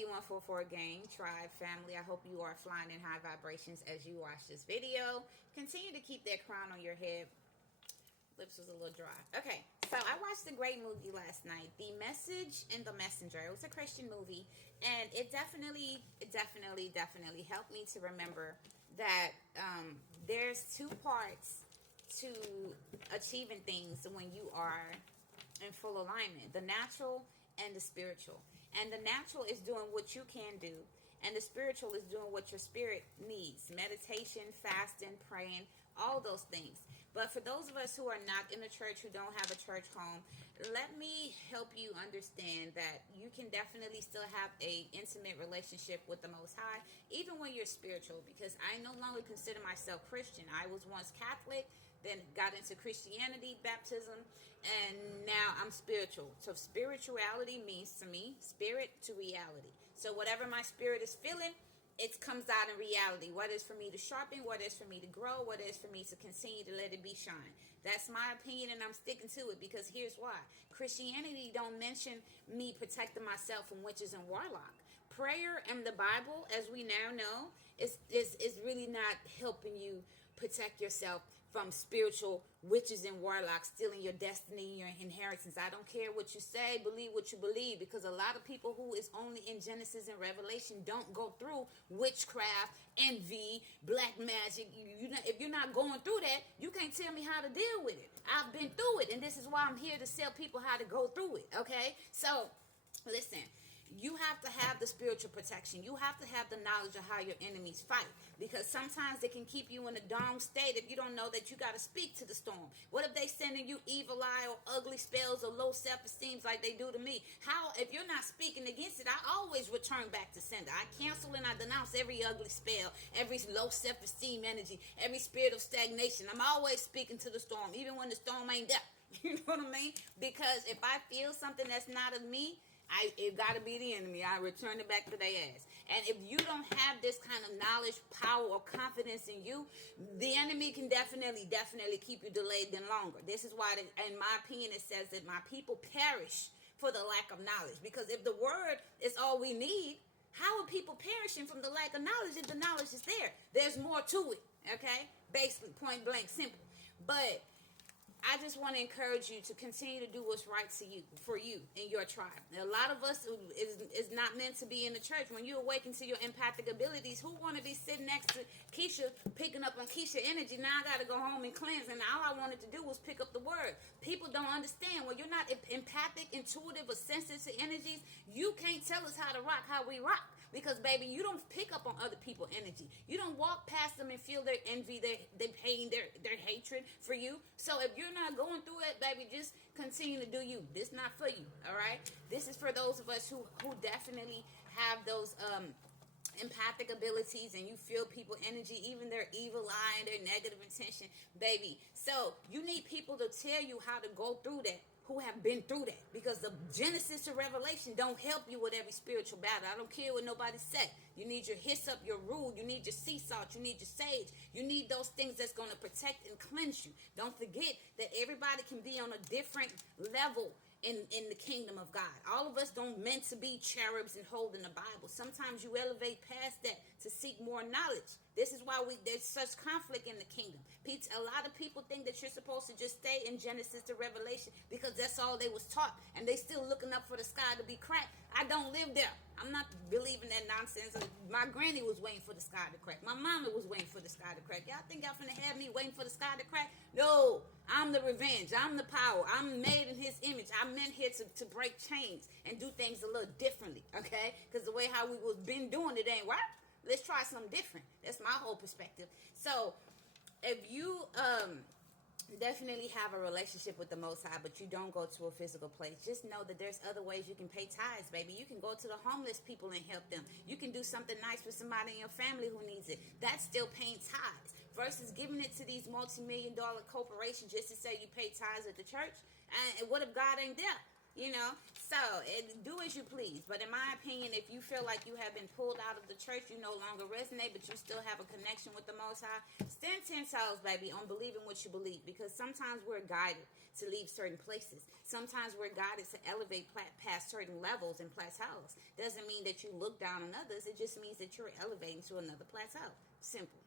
AB144 gang, tribe, family. I hope you are flying in high vibrations as you watch this video. Continue to keep that crown on your head. Lips was a little dry. Okay, so I watched a great movie last night, The Message and the Messenger. It was a Christian movie, and it definitely helped me to remember that there's two parts to achieving things when you are in full alignment: the natural and the spiritual. And the natural is doing what you can do, and the spiritual is doing what your spirit needs: meditation, fasting, praying, all those things. But for those of us who are not in a church, who don't have a church home, let me help you understand that you can definitely still have a intimate relationship with the Most High, even when you're spiritual. Because I no longer consider myself Christian. I was once Catholic, then got into Christianity, baptism, and now I'm spiritual. So spirituality means to me, spirit to reality. So whatever my spirit is feeling, it comes out in reality. What is for me to sharpen, what is for me to grow, what is for me to continue to let it be shine. That's my opinion, and I'm sticking to it, because here's why. Christianity don't mention me protecting myself from witches and warlock. Prayer and the Bible, as we now know, is really not helping you protect yourself from spiritual witches and warlocks stealing your destiny, your inheritance. I don't care what you say, believe what you believe, because a lot of people who is only in Genesis and Revelation don't go through witchcraft, envy, black magic. If you're not going through that, you can't tell me how to deal with it. I've been through it, and this is why I'm here to tell people how to go through it, okay? So, listen. You have to have the spiritual protection. You have to have the knowledge of how your enemies fight, because sometimes they can keep you in a down state if you don't know that you got to speak to the storm. What if they sending you evil eye or ugly spells or low self-esteem like they do to me? How, if you're not speaking against it? I always return back to sender. I cancel and I denounce every ugly spell, every low self-esteem energy, every spirit of stagnation. I'm always speaking to the storm, even when the storm ain't there. You know what I mean? Because if I feel something that's not of me, it got to be the enemy. I return it back to their ass. And if you don't have this kind of knowledge, power, or confidence in you, the enemy can definitely keep you delayed than longer. This is why, in my opinion, it says that my people perish for the lack of knowledge. Because if the word is all we need, how are people perishing from the lack of knowledge if the knowledge is there? There's more to it, okay? Basically, point blank, simple. But I just want to encourage you to continue to do what's right to you, for you and your tribe. A lot of us is not meant to be in the church. When you awaken to your empathic abilities, who want to be sitting next to Keisha, picking up on Keisha energy? Now I got to go home and cleanse, and all I wanted to do was pick up the word. People don't understand. When you're not empathic, intuitive, or sensitive to energies, you can't tell us how to rock how we rock. Because, baby, you don't pick up on other people's energy. You don't walk past them and feel their envy, their pain, their hatred for you. So if you're not going through it, baby, just continue to do you. This not for you, all right? This is for those of us who definitely have those empathic abilities, and you feel people energy, even their evil eye and their negative intention, baby. So you need people to tell you how to go through that, who have been through that, because the Genesis to Revelation don't help you with every spiritual battle. I don't care what nobody said. You need your hyssop, your rule, you need your sea salt, you need your sage, you need those things that's going to protect and cleanse you. Don't forget that everybody can be on a different level in the kingdom of God. All of us don't meant to be cherubs and holding the Bible. Sometimes you elevate past that to seek more knowledge. This is why there's such conflict in the kingdom. A lot of people think that you're supposed to just stay in Genesis to Revelation because that's all they was taught, and they still looking up for the sky to be cracked. I don't live there. I'm not believing that nonsense. My granny was waiting for the sky to crack. My mama was waiting for the sky to crack. Y'all think y'all finna have me waiting for the sky to crack? No, I'm the revenge. I'm the power. I'm made in his image. I'm meant here to break chains and do things a little differently, okay? Because the way how we was been doing it ain't right. Let's try something different. That's my whole perspective. So if you definitely have a relationship with the Most High, but you don't go to a physical place, just know that there's other ways you can pay tithes, baby. You can go to the homeless people and help them. You can do something nice for somebody in your family who needs it. That's still paying tithes versus giving it to these multi-million-dollar corporations just to say you pay tithes at the church. And what if God ain't there? You know, so do as you please. But in my opinion, if you feel like you have been pulled out of the church, you no longer resonate, but you still have a connection with the Most High, stand 10 toes, baby, on believing what you believe. Because sometimes we're guided to leave certain places. Sometimes we're guided to elevate past certain levels and plateaus. Doesn't mean that you look down on others. It just means that you're elevating to another plateau. Simple.